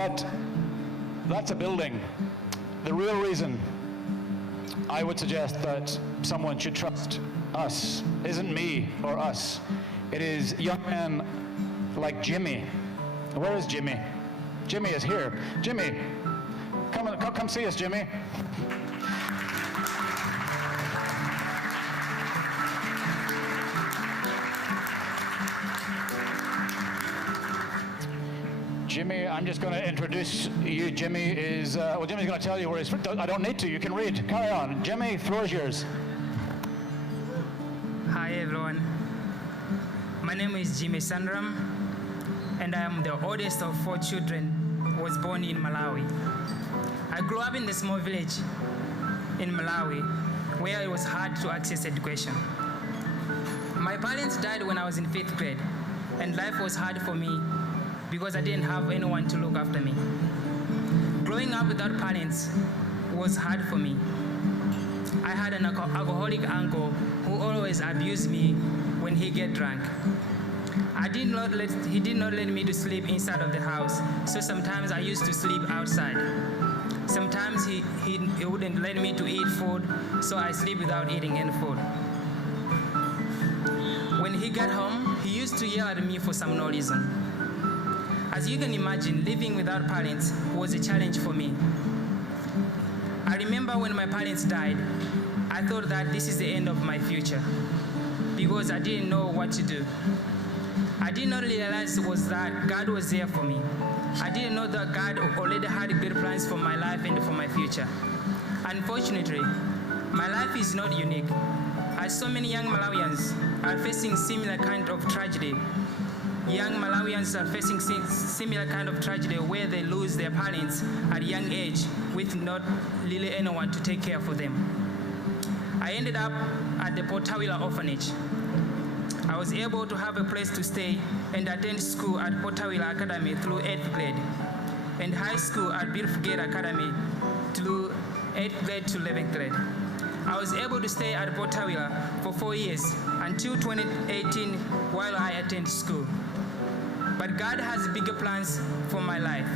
But that's a building. The real reason I would suggest that someone should trust us isn't me or us. It is young men like Jimmy. Where is Jimmy? Jimmy is here. Jimmy, come see us, Jimmy. Jimmy, I'm just going to introduce you. Jimmy is, Jimmy's going to tell you where he's from. I don't need to, you can read. Carry on. Jimmy, floor is yours. Hi everyone. My name is Jimmy Sandram, and I am the oldest of 4 children who was born in Malawi. I grew up in the small village in Malawi where it was hard to access education. My parents died when I was in 5th grade, and life was hard for me because I didn't have anyone to look after me. Growing up without parents was hard for me. I had an alcoholic uncle who always abused me when he get drunk. He did not let me to sleep inside of the house, so sometimes I used to sleep outside. Sometimes he wouldn't let me to eat food, so I sleep without eating any food. When he got home, he used to yell at me for some no reason. As you can imagine, living without parents was a challenge for me. I remember when my parents died, I thought that this is the end of my future because I didn't know what to do. I did not realize was that God was there for me. I didn't know that God already had great plans for my life and for my future. Unfortunately, my life is not unique, as so many young Malawians are facing similar kind of tragedy. Young Malawians are facing similar kind of tragedy where they lose their parents at a young age with not really anyone to take care for them. I ended up at the Potawila orphanage. I was able to have a place to stay and attend school at Potawila Academy through 8th grade and high school at Beautiful Gate Academy through 8th grade to 11th grade. I was able to stay at Potawila for 4 years until 2018 while I attended school. But God has bigger plans for my life.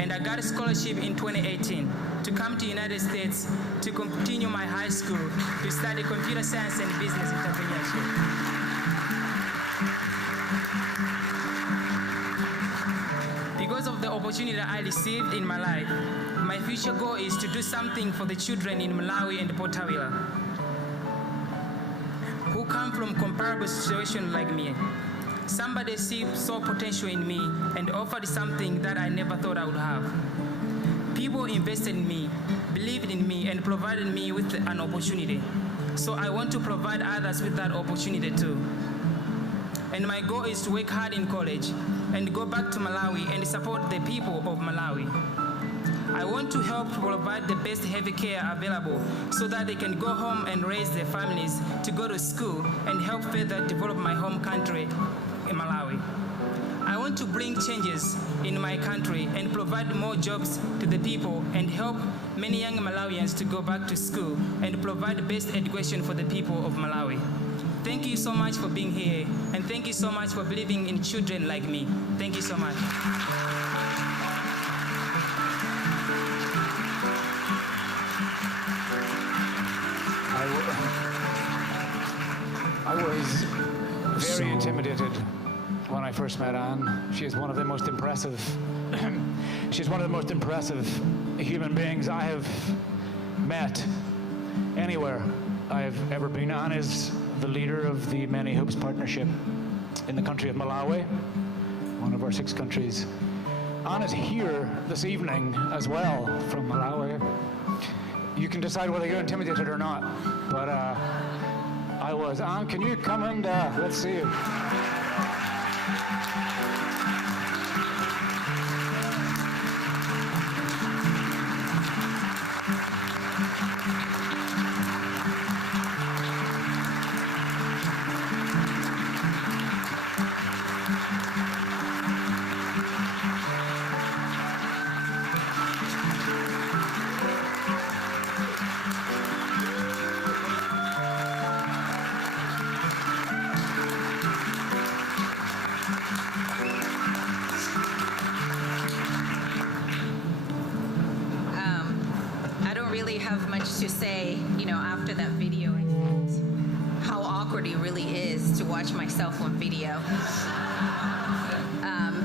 And I got a scholarship in 2018 to come to the United States to continue my high school to study computer science and business entrepreneurship. Because of the opportunity that I received in my life, my future goal is to do something for the children in Malawi and Potawila who come from comparable situations like me. Somebody saw potential in me and offered something that I never thought I would have. People invested in me, believed in me, and provided me with an opportunity. So I want to provide others with that opportunity too. And my goal is to work hard in college and go back to Malawi and support the people of Malawi. I want to help provide the best health care available so that they can go home and raise their families to go to school and help further develop my home country in Malawi. I want to bring changes in my country and provide more jobs to the people and help many young Malawians to go back to school and provide the best education for the people of Malawi. Thank you so much for being here, and thank you so much for believing in children like me. Thank you so much. I was very intimidated when I first met Anne. She is one of the most impressive, she's one of the most impressive human beings I have met anywhere I have ever been. Anne is the leader of the Many Hopes Partnership in the country of Malawi, one of our 6 countries. Anne is here this evening as well from Malawi. You can decide whether you're intimidated or not, but I was. Anne, can you come and let's see you. have much to say, after that video. How awkward it really is to watch myself on video.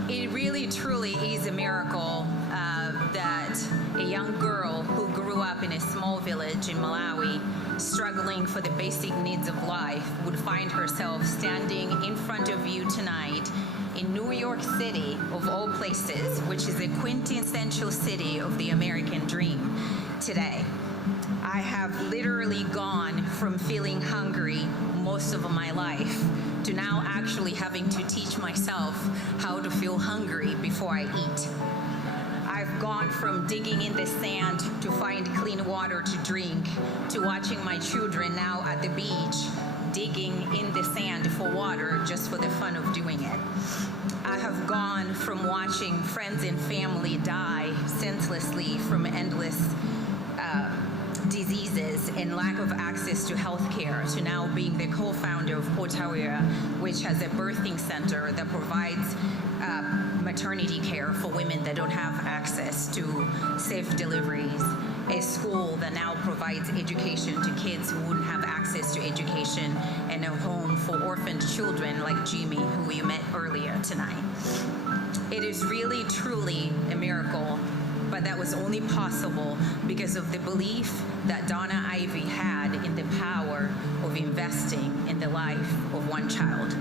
It really, truly is a miracle that a young girl who grew up in a small village in Malawi, struggling for the basic needs of life, would find herself standing in front of you tonight in New York City, of all places, which is a quintessential city of the American dream today. I have literally gone from feeling hungry most of my life to now actually having to teach myself how to feel hungry before I eat. I've gone from digging in the sand to find clean water to drink, to watching my children now at the beach digging in the sand for water just for the fun of doing it. I have gone from watching friends and family die senselessly from endless diseases and lack of access to health care, to now being the co-founder of Potaria, which has a birthing center that provides maternity care for women that don't have access to safe deliveries, a school that now provides education to kids who wouldn't have access to education, and a home for orphaned children like Jimmy, who you met earlier tonight. It is really, truly a miracle, but that was only possible because of the belief that Donna Ivy had in the power of investing in the life of one child.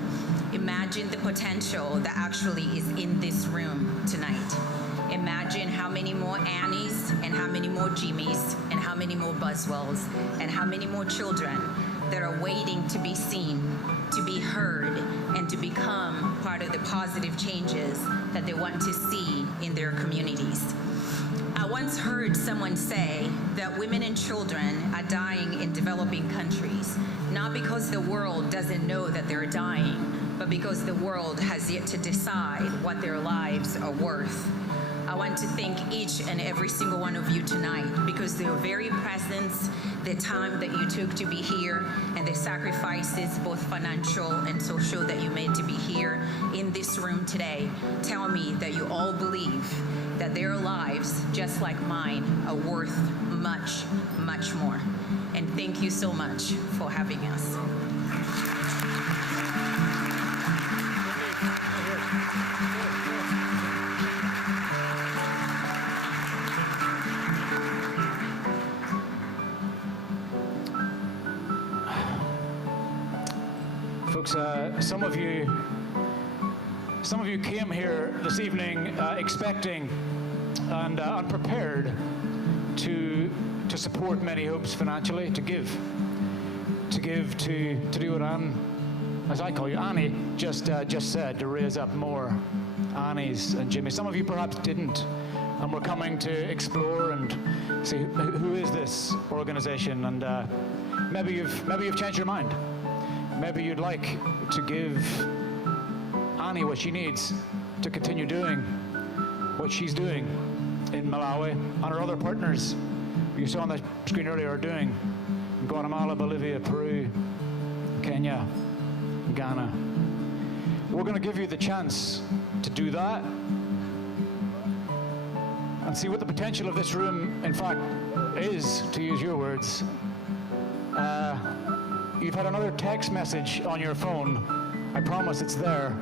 Imagine the potential that actually is in this room tonight. Imagine how many more Annies and how many more Jimmys and how many more Buswells and how many more children that are waiting to be seen, to be heard, and to become part of the positive changes that they want to see in their communities. I once heard someone say that women and children are dying in developing countries, not because the world doesn't know that they're dying, but because the world has yet to decide what their lives are worth. I want to thank each and every single one of you tonight, because your very presence, the time that you took to be here, and the sacrifices, both financial and social, that you made to be here in this room today, tell me that you all believe that their lives, just like mine, are worth much, much more. And thank you so much for having us. Folks, some of you came here this evening expecting and unprepared to support Many Hopes financially, to give to do what as I call you, Annie just said, to raise up more Annies and Jimmy. Some of you perhaps didn't, and we're coming to explore and see who is this organization, and maybe you've changed your mind. Maybe you'd like to give Annie what she needs to continue doing what she's doing in Malawi, and our other partners you saw on the screen earlier are doing in Guatemala, Bolivia, Peru, Kenya, Ghana. We're going to give you the chance to do that and see what the potential of this room, in fact, is, to use your words. You've had another text message on your phone. I promise it's there.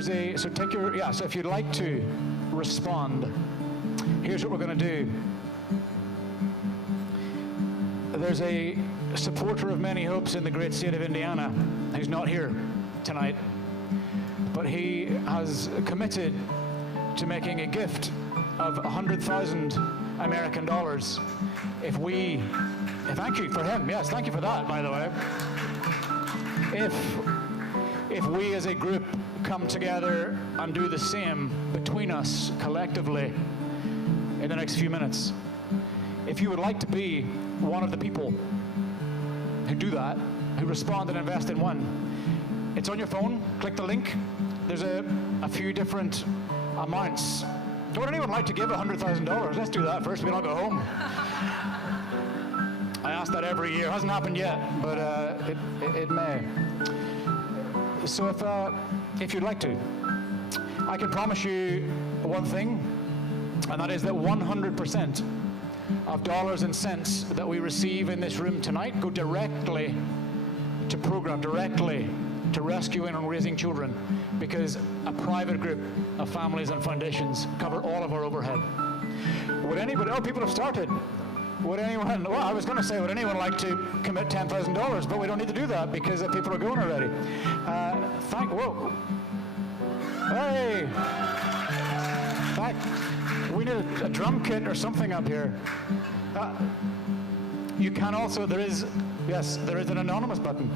So if you'd like to respond, here's what we're going to do. There's a supporter of Many Hopes in the great state of Indiana who's not here tonight, but he has committed to making a gift of 100,000 American dollars thank you for him. Yes, thank you for that, by the way. If we as a group come together and do the same between us collectively in the next few minutes, if you would like to be one of the people who do that, who respond and invest in one, it's on your phone. Click the link. There's a few different amounts. Would anyone like to give $100,000? Let's do that first. We don't go home. I ask that every year. It hasn't happened yet, but it may. So if you'd like to, I can promise you one thing, and that is that 100% of dollars and cents that we receive in this room tonight go directly to program, directly to rescuing and raising children, because a private group of families and foundations cover all of our overhead. Would anybody, oh, people have started. Would anyone, well, I was going to say, would anyone like to commit $10,000, but we don't need to do that because people are going already. Whoa. Hey. We need a drum kit or something up here. You can also, there is an anonymous button.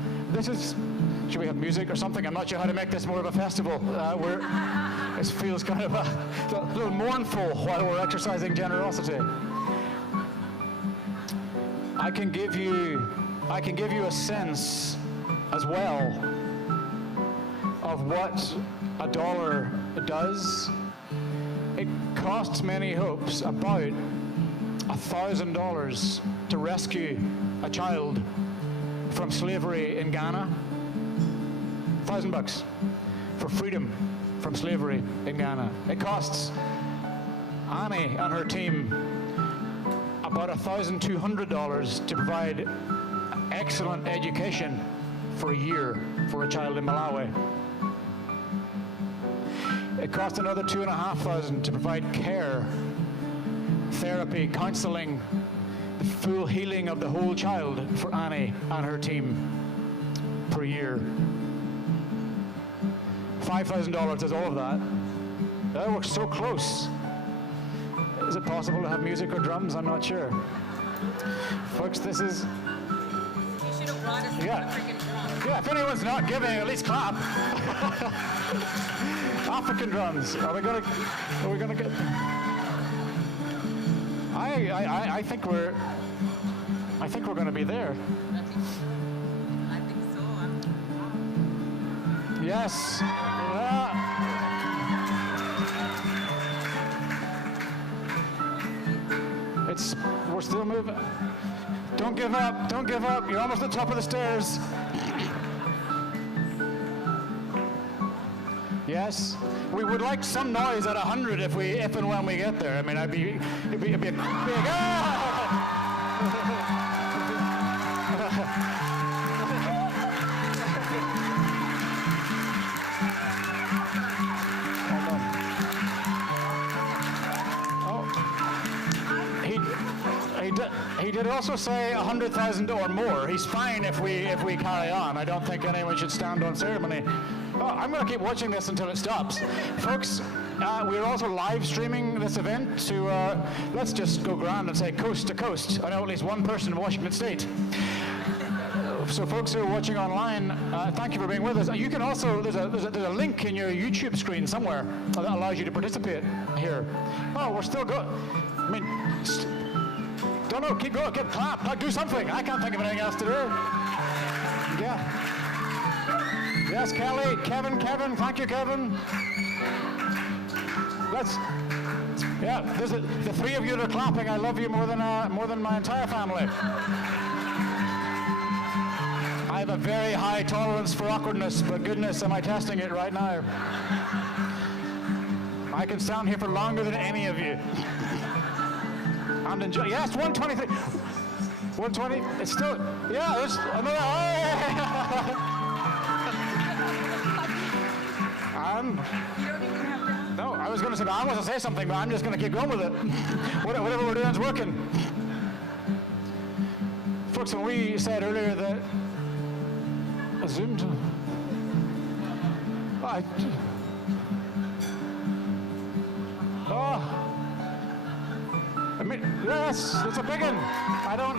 Should we have music or something? I'm not sure how to make this more of a festival. It feels kind of a little mournful while we're exercising generosity. I can give you a sense as well of what a dollar does. It costs many hopes about $1,000 to rescue a child from slavery in Ghana. $1,000 for freedom from slavery in Ghana. It costs Annie and her team about $1,200 to provide excellent education for a year for a child in Malawi. It cost another $2,500 to provide care, therapy, counseling, the full healing of the whole child for Annie and her team per year. $5,000 is all of that. That works so close. Is it possible to have music or drums? I'm not sure. Folks, this is... You should have brought us African drums. Yeah, if anyone's not giving, at least clap. African drums. Are we gonna get... I think we're gonna be there. I think so. Yes. We're still moving. Don't give up. Don't give up. You're almost at the top of the stairs. Yes. We would like some noise at 100 if and when we get there. I mean, it'd be a big. He did also say 100,000 or more. He's fine if we carry on. I don't think anyone should stand on ceremony. Oh, I'm going to keep watching this until it stops. Folks, we're also live streaming this event to, let's just go grand and say coast to coast. I know at least one person in Washington State. So folks who are watching online, thank you for being with us. You can also, there's a link in your YouTube screen somewhere that allows you to participate here. Oh, we're still good. I mean, don't know, keep going, clap, do something. I can't think of anything else to do. Yeah. Yes, Kelly, Kevin, thank you, Kevin. There's the three of you that are clapping. I love you more than my entire family. I have a very high tolerance for awkwardness, but goodness, am I testing it right now. I can stand here for longer than any of you. And enjoy. Yes, 123. 120. It's still. Yeah, there's another. You don't even have to. No, I was going to say, I want to say something, but I'm just going to keep going with it. Whatever we're doing is working. Folks, when we said earlier that zoomed. I mean, yes, it's a big one. I don't.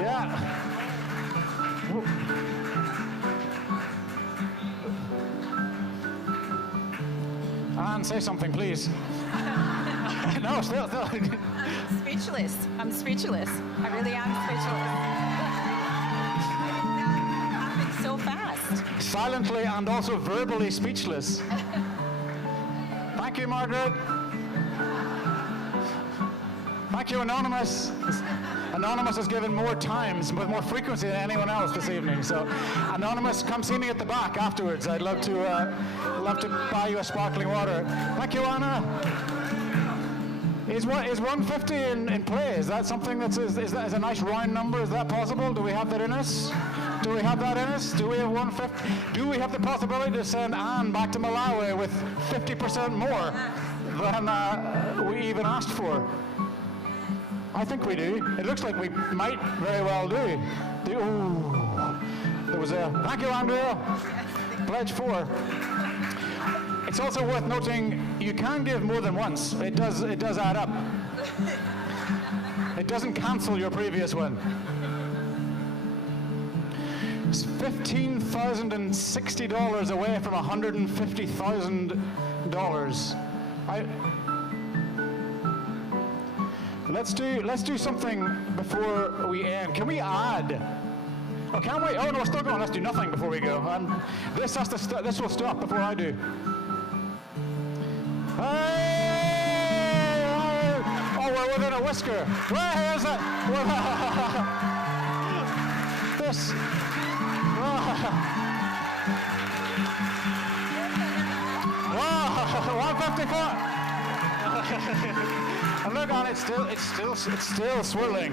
Yeah. Anne, say something, please. No, still. I'm speechless. I really am speechless. That happened so fast. Silently and also verbally speechless. Thank you, Margaret. Thank you, Anonymous. Anonymous has given more times, with more frequency than anyone else this evening. So, Anonymous, come see me at the back afterwards. I'd love to buy you a sparkling water. Thank you, Anna. Is 150 in play? Is that something that's is a nice round number? Is that possible? Do we have that in us? Do we have that in us? Do we have 150? Do we have the possibility to send Anne back to Malawi with 50% more than we even asked for? I think we do. It looks like we might very well do. Ooh. There was a thank you, Andrea. Pledge 4. It's also worth noting you can give more than once. It does add up. It doesn't cancel your previous one. It's $15,060 away from $150,000. Let's do something before we end. Can we add? Oh, can we? Oh no, we're still going. Let's do nothing before we go. This has to. This will stop before I do. Hey! Oh, we're within a whisker. Where is it? This. 154. And look on, it's still swirling.